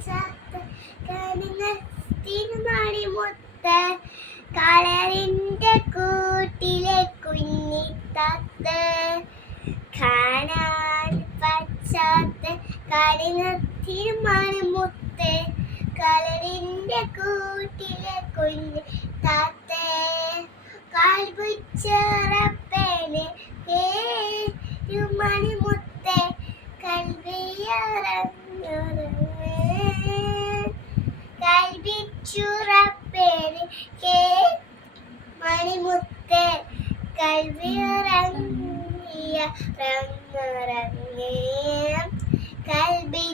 പച്ചാത്ത മണിമുത്ത് കളറിന്റെ കൂട്ടിലെ കുഞ്ഞിത്തത്ത് കാണാൻ പച്ചാത്ത കളിനത്തിന് മണിമുത്ത് കളറിന്റെ കൂട്ടിലെ കുഞ്ഞി താത്തേ കാൽപിച്ചറപ്പേന് മണിമുത്തെ കൽവിച്ചുറപ്പേന് മണിമുത്തെ കൽവിറങ്ങിയ കൽവി